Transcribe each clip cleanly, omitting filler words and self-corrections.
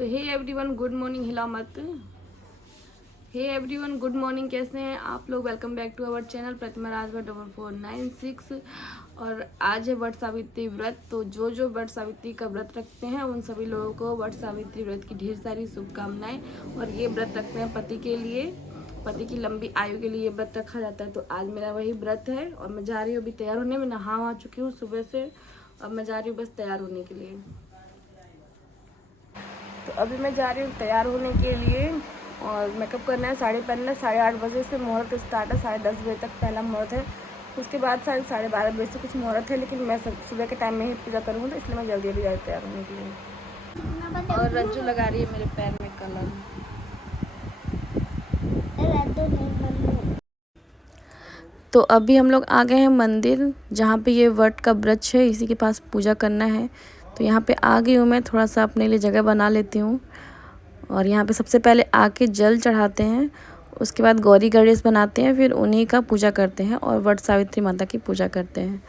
तो हे everyone, good morning. हिला मत। Hey everyone, good morning. कैसे हैं आप लोग? Welcome back to our channel Pratima Rajbhar 4496। और आज है वट सावित्री व्रत। तो जो जो वट सावित्री का व्रत रखते हैं उन सभी लोगों को वट सावित्री व्रत की ढेर सारी शुभकामनाएं। और ये व्रत रखते हैं पति के लिए, पति की लंबी आयु के लिए ये व्रत रखा जाता है। तो आज मेरा वही व्रत है और मैं जा रही हूँ अभी तैयार होने। मैं नहा चुकी हूँ सुबह से, अब मैं जा रही हूँ बस तैयार होने के लिए। तो अभी मैं जा रही हूँ तैयार होने के लिए और मेकअप करना है, साड़ी पहनना है। 8:30 बजे से मुहूर्त स्टार्ट है, 10:30 बजे तक पहला मुहूर्त है। उसके बाद 12:30 बजे से कुछ मुहूर्त है, लेकिन मैं सुबह के टाइम में ही पूजा करूँगी, तो इसलिए मैं जल्दी जल्दी जा रही तैयार होने के लिए। और रज्जू लगा रही है मेरे पैर में कलर। तो अभी हम लोग आ गए हैं मंदिर, जहाँ पे ये वट का वृक्ष है, इसी के पास पूजा करना है। तो यहाँ पे आ गई हूँ मैं, थोड़ा सा अपने लिए जगह बना लेती हूँ। और यहाँ पे सबसे पहले आके जल चढ़ाते हैं, उसके बाद गौरी गणेश बनाते हैं, फिर उन्हीं का पूजा करते हैं और वट सावित्री माता की पूजा करते हैं।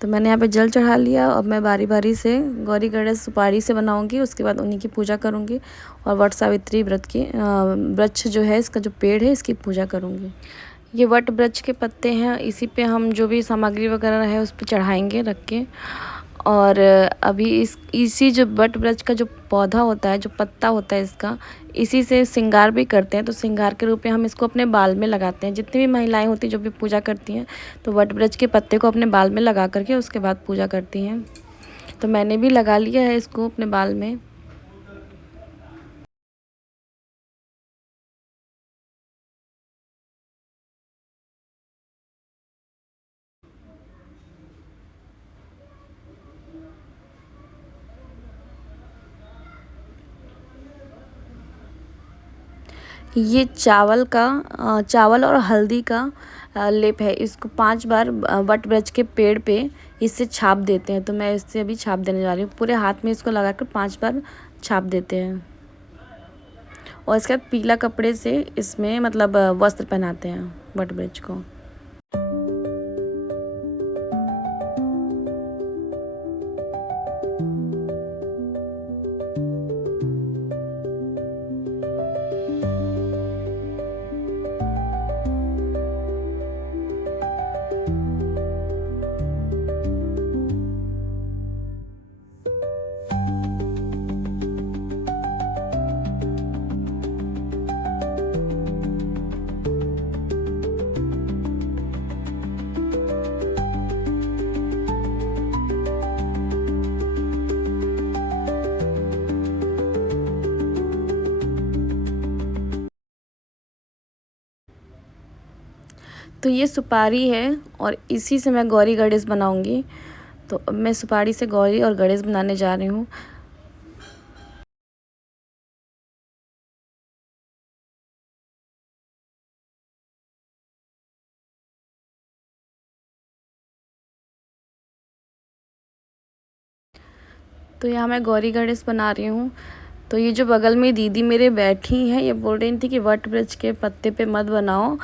तो मैंने यहाँ पे जल चढ़ा लिया। अब मैं बारी बारी से गौरी गणेश सुपारी से बनाऊंगी, उसके बाद उन्हीं की पूजा करूंगी और वट सावित्री व्रत की वृक्ष जो है, इसका जो पेड़ है, इसकी पूजा करूंगी। ये वट वृक्ष के पत्ते हैं, इसी पे हम जो भी सामग्री वगैरह है उस पर चढ़ाएंगे रख के। और अभी इसी जो वट वृक्ष का जो पौधा होता है, जो पत्ता होता है इसका, इसी से श्रृंगार भी करते हैं। तो श्रृंगार के रूप में हम इसको अपने बाल में लगाते हैं। जितनी भी महिलाएं होती हैं जो भी पूजा करती हैं, तो वट वृक्ष के पत्ते को अपने बाल में लगा करके उसके बाद पूजा करती हैं। तो मैंने भी लगा लिया है इसको अपने बाल में। ये चावल और हल्दी का लेप है। इसको 5 बार वट वृक्ष के पेड़ पे इससे छाप देते हैं। तो मैं इससे अभी छाप देने जा रही हूँ। पूरे हाथ में इसको लगाकर 5 बार छाप देते हैं और इसके बाद पीला कपड़े से इसमें मतलब वस्त्र पहनाते हैं वट वृक्ष को। तो ये सुपारी है और इसी से मैं गौरी गणेश बनाऊंगी। तो अब मैं सुपारी से गौरी और गणेश बनाने जा रही हूँ। तो यहाँ मैं गौरी गणेश बना रही हूँ। तो ये जो बगल में दीदी मेरे बैठी हैं, ये बोल रही थी कि वट वृक्ष के पत्ते पे मत बनाओ,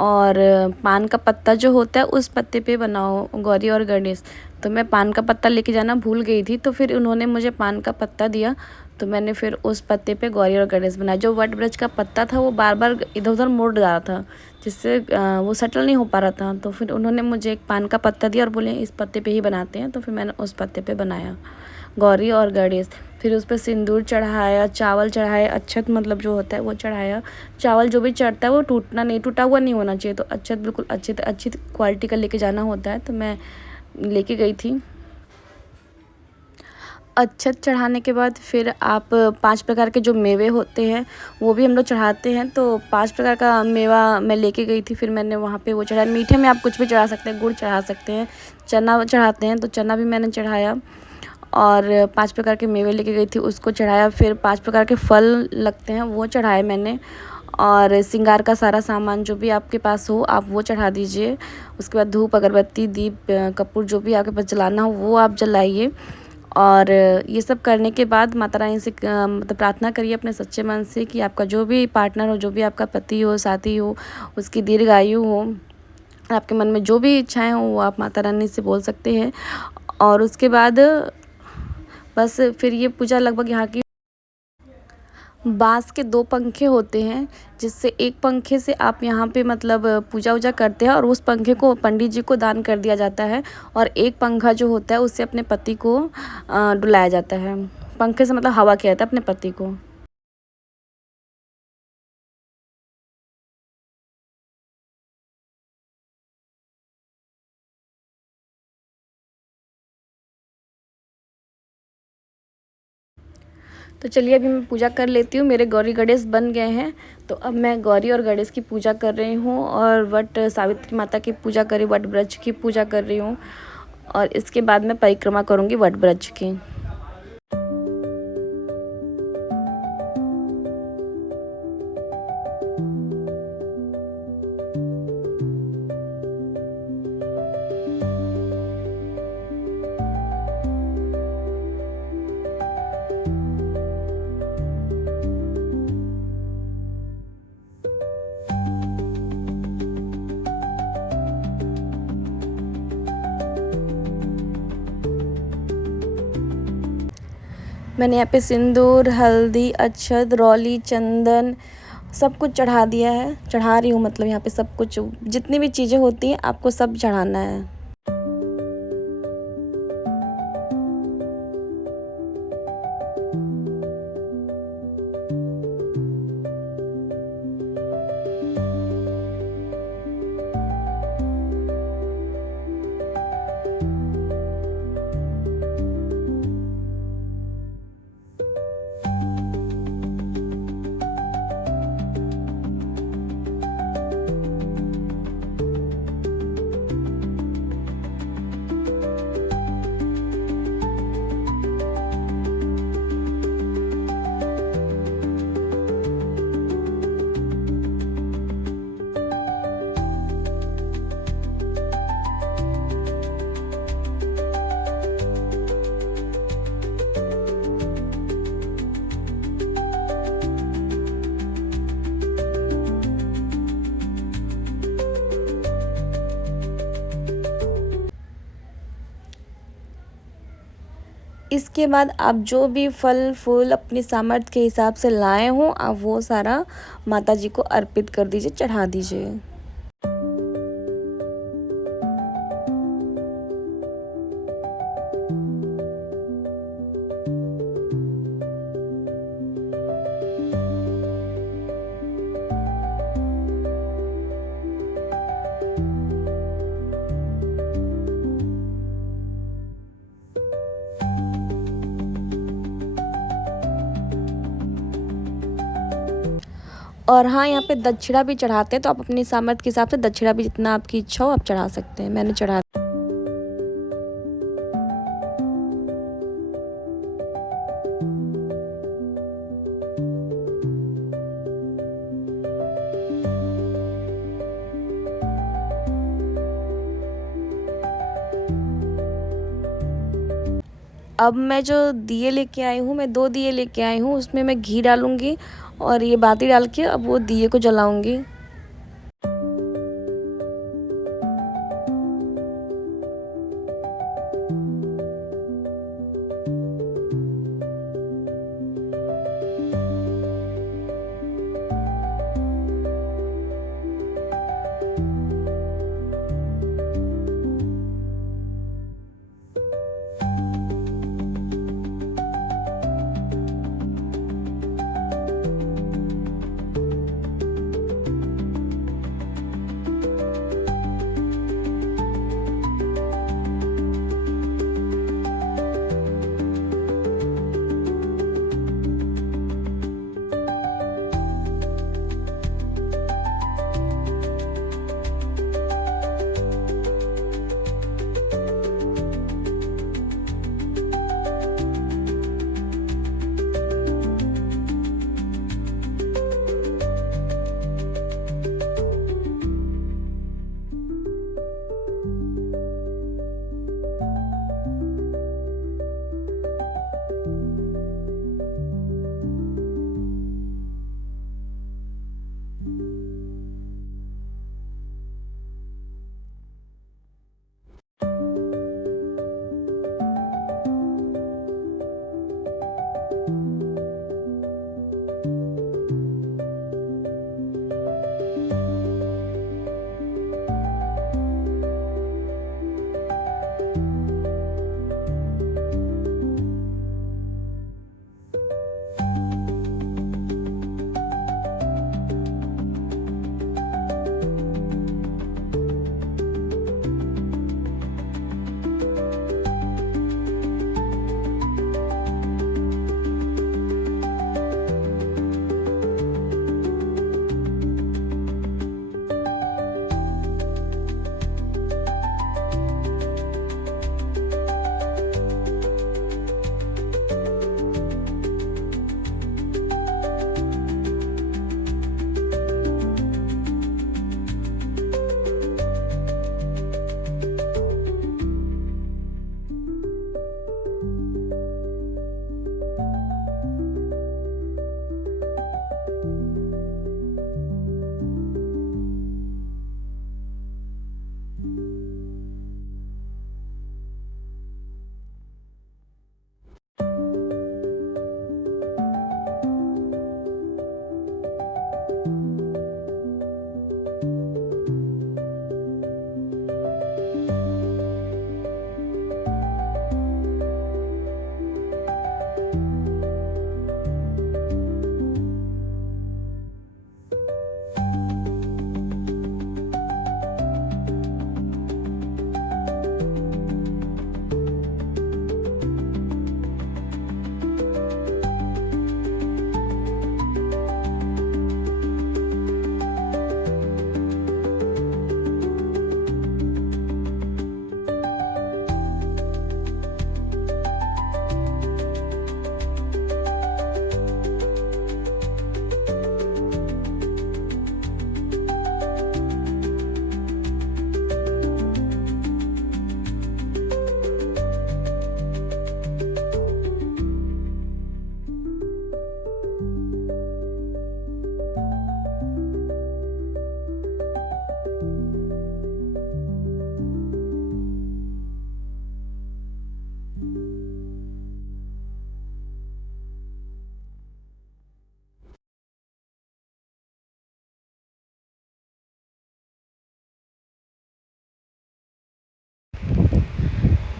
और पान का पत्ता जो होता है उस पत्ते पे बनाओ गौरी और गणेश। तो मैं पान का पत्ता लेके जाना भूल गई थी, तो फिर उन्होंने मुझे पान का पत्ता दिया। तो मैंने फिर उस पत्ते पे गौरी और गणेश बनाया। जो वट वृक्ष का पत्ता था वो बार बार इधर उधर मुड़ जा रहा था, जिससे वो सेटल नहीं हो पा रहा था। तो फिर उन्होंने मुझे एक पान का पत्ता दिया और बोले इस पत्ते पे ही बनाते हैं। तो फिर मैंने उस पत्ते पे बनाया गौरी और गणेश। फिर उस पर सिंदूर चढ़ाया, चावल चढ़ाए, अक्षत मतलब जो होता है वो चढ़ाया। चावल जो भी चढ़ता है वो टूटा हुआ नहीं होना चाहिए। तो अक्षत बिल्कुल अच्छी क्वालिटी का लेके जाना होता है। तो मैं लेके गई थी। अक्षत चढ़ाने के बाद फिर आप 5 प्रकार के जो मेवे होते हैं वो भी हम लोग चढ़ाते हैं। तो 5 प्रकार का मेवा मैं लेके गई थी। फिर मैंने वहाँ पे वो चढ़ाया। मीठे में आप कुछ भी चढ़ा सकते हैं, गुड़ चढ़ा सकते हैं, चना चढ़ाते हैं, तो चना भी मैंने चढ़ाया। और 5 प्रकार के मेवे लेके गई थी, उसको चढ़ाया। फिर 5 प्रकार के फल लगते हैं वो चढ़ाए मैंने। और श्रृंगार का सारा सामान जो भी आपके पास हो आप वो चढ़ा दीजिए। उसके बाद धूप, अगरबत्ती, दीप, कपूर जो भी आपके पास जलाना हो वो आप जलाइए। और ये सब करने के बाद माता रानी से मतलब प्रार्थना करिए अपने सच्चे मन से कि आपका जो भी पार्टनर हो, जो भी आपका पति हो, साथी हो, उसकी दीर्घायु हो। आपके मन में जो भी इच्छाएं हो वो आप माता रानी से बोल सकते हैं। और उसके बाद बस फिर ये पूजा लगभग यहाँ की बाँस के 2 पंखे होते हैं, जिससे एक पंखे से आप यहाँ पे मतलब पूजा वूजा करते हैं और उस पंखे को पंडित जी को दान कर दिया जाता है, और एक पंखा जो होता है उससे अपने पति को डुलाया जाता है। पंखे से मतलब हवा किया जाता है अपने पति को। तो चलिए अभी मैं पूजा कर लेती हूँ। मेरे गौरी गणेश बन गए हैं, तो अब मैं गौरी और गणेश की पूजा कर रही हूँ और वट सावित्री माता की पूजा कर रही हूँ, वट वृक्ष की पूजा कर रही हूँ, और इसके बाद मैं परिक्रमा करूँगी वट वृक्ष की। मैंने यहाँ पे सिंदूर, हल्दी, अक्षत, रौली, चंदन सब कुछ चढ़ा दिया है, चढ़ा रही हूँ, मतलब यहाँ पे सब कुछ जितनी भी चीज़ें होती हैं आपको सब चढ़ाना है। इसके बाद आप जो भी फल फूल अपनी सामर्थ्य के हिसाब से लाए हों, आप वो सारा माता जी को अर्पित कर दीजिए, चढ़ा दीजिए। और हाँ, यहाँ पे दक्षिणा भी चढ़ाते हैं, तो आप अपनी सामर्थ्य के हिसाब से दक्षिणा भी जितना आपकी इच्छा हो आप चढ़ा सकते हैं। मैंने चढ़ा अब मैं जो दिए लेके आई हूँ, मैं 2 दिए लेके आई हूँ, उसमें मैं घी डालूँगी और ये बाती डाल के अब वो दिए को जलाऊँगी।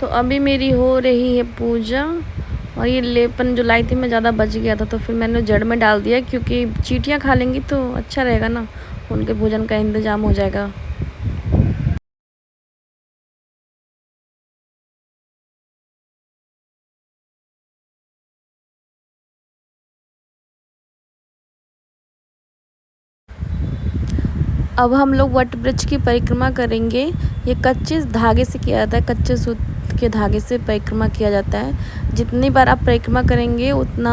तो अभी मेरी हो रही है पूजा। और ये लेपन जो लाई थी मैं ज़्यादा बच गया था, तो फिर मैंने जड़ में डाल दिया, क्योंकि चींटियाँ खा लेंगी तो अच्छा रहेगा ना, उनके भोजन का इंतज़ाम हो जाएगा। अब हम लोग वट वृक्ष की परिक्रमा करेंगे। ये कच्चे धागे से किया जाता है, कच्चे सूत के धागे से परिक्रमा किया जाता है। जितनी बार आप परिक्रमा करेंगे उतना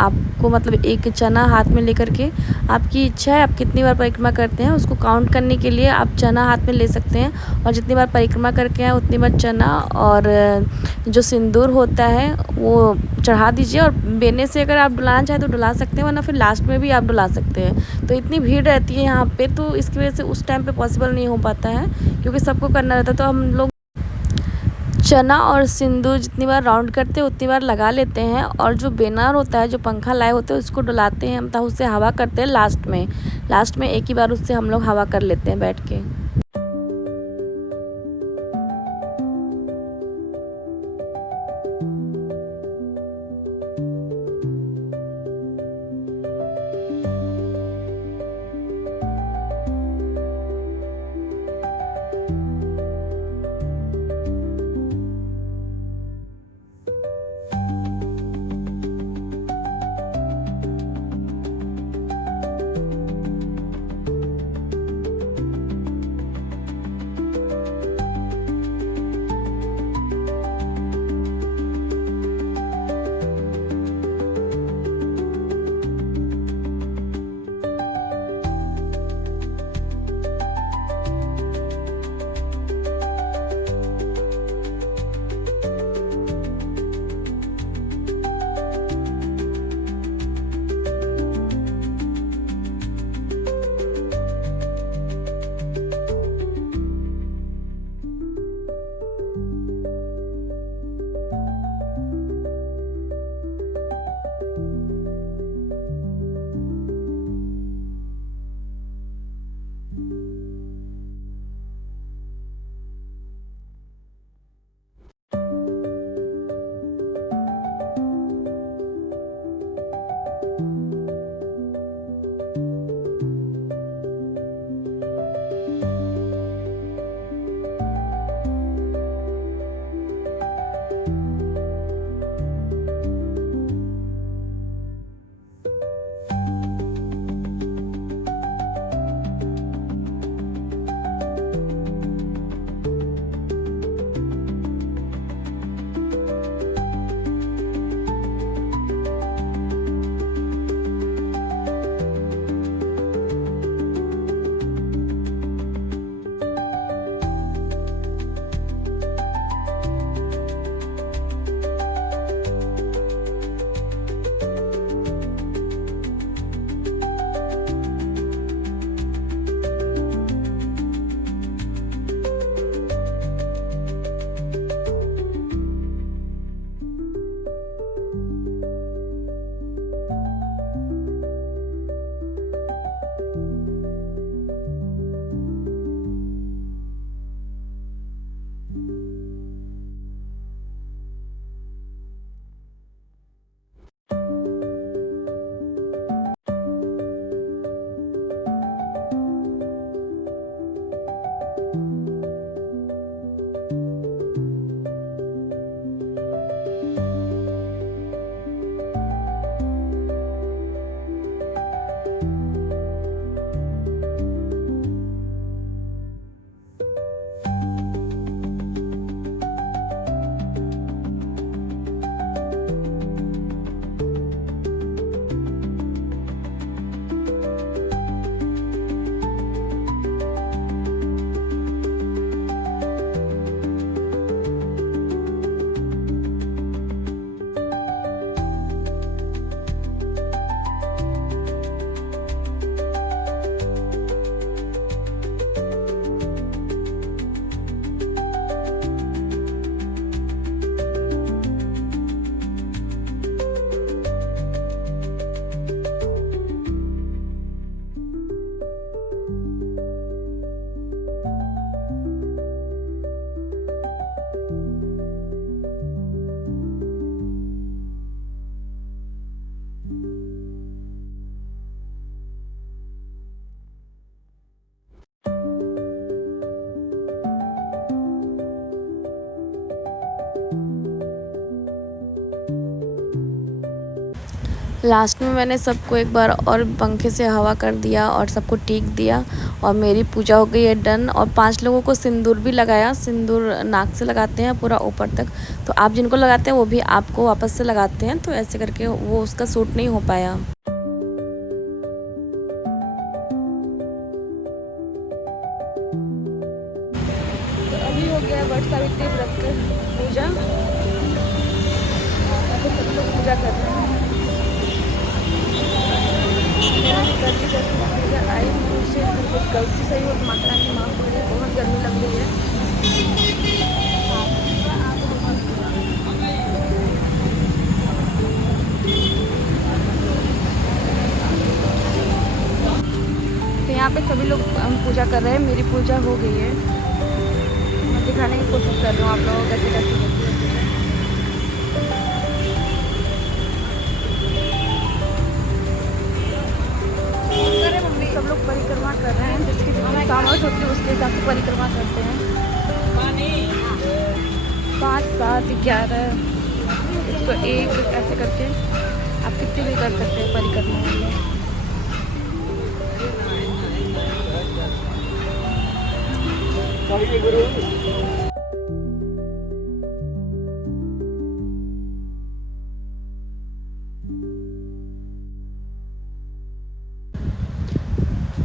आपको, मतलब एक चना हाथ में लेकर के, आपकी इच्छा है आप कितनी बार परिक्रमा करते हैं उसको काउंट करने के लिए आप चना हाथ में ले सकते हैं, और जितनी बार परिक्रमा करके आए उतनी बार चना और जो सिंदूर होता है वो चढ़ा दीजिए। और बेने से अगर आप डुलाना चाहें तो डुला सकते हैं, वरना फिर लास्ट में भी आप डुला सकते हैं। तो इतनी भीड़ रहती है यहाँ पे, तो इसकी वजह से उस टाइम पे पॉसिबल नहीं हो पाता है, क्योंकि सबको करना रहता है। तो हम लोग चना और सिंदूर जितनी बार राउंड करते हैं उतनी बार लगा लेते हैं, और जो बेनार होता है, जो पंखा लाए होते हैं, उसको डुलाते हैं, मतलब उससे हवा करते हैं लास्ट में एक ही बार उससे हम लोग हवा कर लेते हैं बैठ के। लास्ट में मैंने सबको एक बार और पंखे से हवा कर दिया और सबको टीक दिया और मेरी पूजा हो गई है डन। और 5 लोगों को सिंदूर भी लगाया। सिंदूर नाक से लगाते हैं पूरा ऊपर तक, तो आप जिनको लगाते हैं वो भी आपको वापस से लगाते हैं, तो ऐसे करके वो उसका सूट नहीं हो पाया। तो अभी हो गया वट सावित्री व्रत की पूजा, सब लोग पूजा कर रहे हैं। आई मुझसे कुछ गलती सही हो तो माता रानी माफ़ करे, बहुत गर्मी लग रही है। तो यहाँ पे सभी लोग पूजा कर रहे हैं। मेरी पूजा हो गई है, मैं दिखाने की कोशिश कर रही हूँ आप लोगों को कैसे कैसे होती है पूजा। सब लोग परिक्रमा कर रहे हैं, जिसकी जितनी सामर्थ होती है उसके हिसाब से परिक्रमा करते हैं। 5, 7, 11, 101 ऐसे करके आप कितनी भी कर सकते हैं परिक्रमा।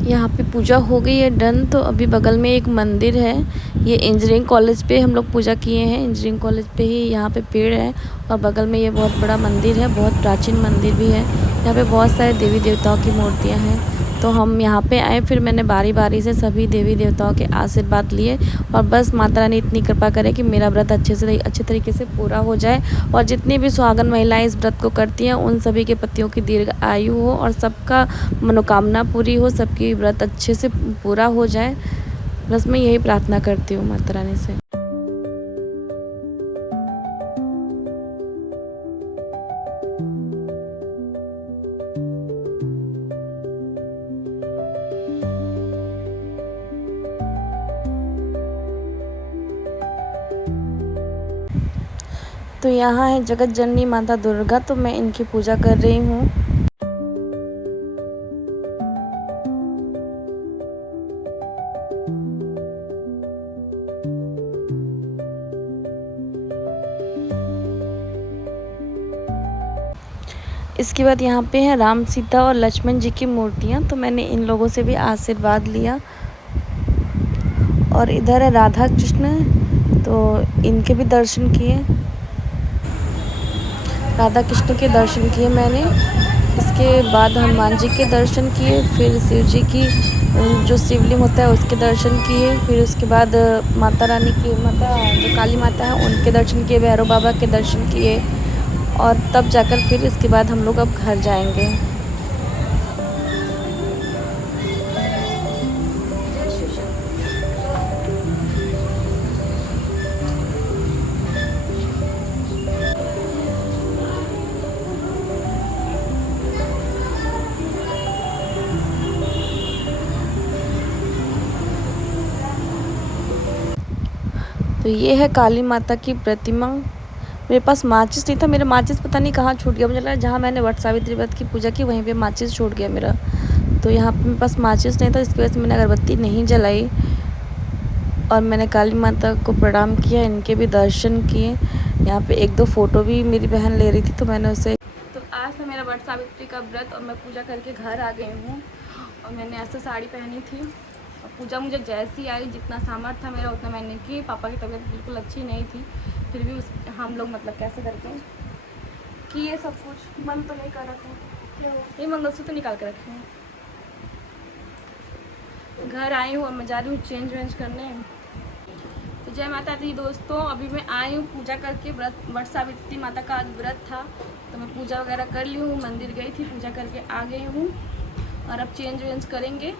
यहाँ पे पूजा हो गई है डन। तो अभी बगल में एक मंदिर है, ये इंजीनियरिंग कॉलेज पे हम लोग पूजा किए हैं। इंजीनियरिंग कॉलेज पे ही यहाँ पे पेड़ है और बगल में ये बहुत बड़ा मंदिर है, बहुत प्राचीन मंदिर भी है। यहाँ पे बहुत सारे देवी देवताओं की मूर्तियाँ हैं। तो हम यहाँ पे आए, फिर मैंने बारी बारी से सभी देवी देवताओं के आशीर्वाद लिए और बस माता रानी इतनी कृपा करे कि मेरा व्रत अच्छे तरीके से पूरा हो जाए और जितनी भी सुहागन महिलाएं इस व्रत को करती हैं उन सभी के पतियों की दीर्घ आयु हो और सबका मनोकामना पूरी हो, सबकी व्रत अच्छे से पूरा हो जाए। बस मैं यही प्रार्थना करती हूँ माता रानी से। तो यहाँ है जगत जननी माता दुर्गा, तो मैं इनकी पूजा कर रही हूँ। इसके बाद यहाँ पे है राम सीता और लक्ष्मण जी की मूर्तियाँ, तो मैंने इन लोगों से भी आशीर्वाद लिया। और इधर है राधा कृष्ण, तो इनके भी दर्शन किए, राधा कृष्ण के दर्शन किए मैंने। इसके बाद हनुमान जी के दर्शन किए, फिर शिव जी की जो शिवलिंग होता है उसके दर्शन किए, फिर उसके बाद माता रानी की जो काली माता है उनके दर्शन किए, भैरव बाबा के दर्शन किए और तब जाकर फिर इसके बाद हम लोग अब घर जाएंगे। तो ये है काली माता की प्रतिमा। मेरे पास माचिस नहीं था, मेरा माचिस पता नहीं कहाँ छूट गया। मुझे लगा जहाँ मैंने वट सावित्री व्रत की पूजा की वहीं पे माचिस छूट गया मेरा। तो यहाँ पे मेरे पास माचिस नहीं था, इसकी वजह से मैंने अगरबत्ती नहीं जलाई और मैंने काली माता को प्रणाम किया, इनके भी दर्शन किए। यहाँ पे 1-2 फ़ोटो भी मेरी बहन ले रही थी तो मैंने उसे। तो आज था मेरा वट सावित्री का व्रत और मैं पूजा करके घर आ गई हूँ और मैंने ऐसे साड़ी पहनी थी और पूजा मुझे जैसी आई, जितना सामर्थ्य था मेरा उतना मैंने की। पापा की तबीयत बिल्कुल अच्छी नहीं थी, फिर भी हम लोग मतलब कैसे करके कि ये सब कुछ मन तो नहीं कर रखा। ये मंगलसूत्र निकाल के रखे हैं। घर आई हूँ और मैं जा रही हूँ चेंज वेंज करने। तो जय माता दी दोस्तों, अभी मैं आई हूँ पूजा करके। वट सावित्री माता का आज व्रत था तो मैं पूजा वगैरह कर ली हूँ, मंदिर गई थी, पूजा करके आ गई हूँ और अब चेंज वेंज करेंगे।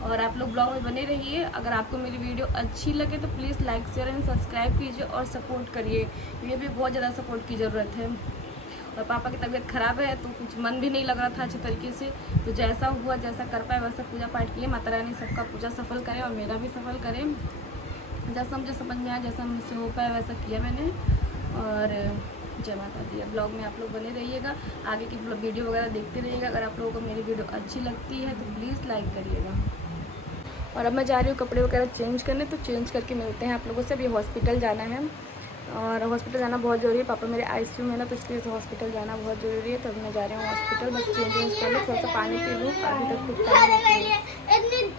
और आप लोग ब्लॉग में बने रहिए। अगर आपको मेरी वीडियो अच्छी लगे तो please like share and subscribe कीजिए और सपोर्ट करिए, ये भी बहुत ज़्यादा सपोर्ट की ज़रूरत है। और पापा की तबीयत ख़राब है तो कुछ मन भी नहीं लग रहा था अच्छे तरीके से, तो जैसा हुआ जैसा कर पाए वैसा पूजा पाठ किए। माता रानी सबका पूजा सफल करे और मेरा भी सफल करे। जैसा मुझे समझ में आया, जैसा मुझसे हो पाया वैसा किया मैंने। और जय माता दी। ब्लॉग में आप लोग बने रहिएगा, आगे की वीडियो वगैरह देखते रहिएगा। अगर आप लोगों को मेरी वीडियो अच्छी लगती है तो प्लीज़ लाइक करिएगा। और अब मैं जा रही हूँ कपड़े वगैरह चेंज करने, तो चेंज करके मिलते हैं आप लोगों से। अभी हॉस्पिटल जाना है और हॉस्पिटल जाना बहुत ज़रूरी है। पापा मेरे आईसीयू में ना, तो इसकी वजह से हॉस्पिटल जाना बहुत ज़रूरी है। तो अभी मैं जा रही हूँ हॉस्पिटल, बस चेंज कर लूँ, थोड़ा सा पानी पी लूँ, अभी तक कुछ पानी नहीं।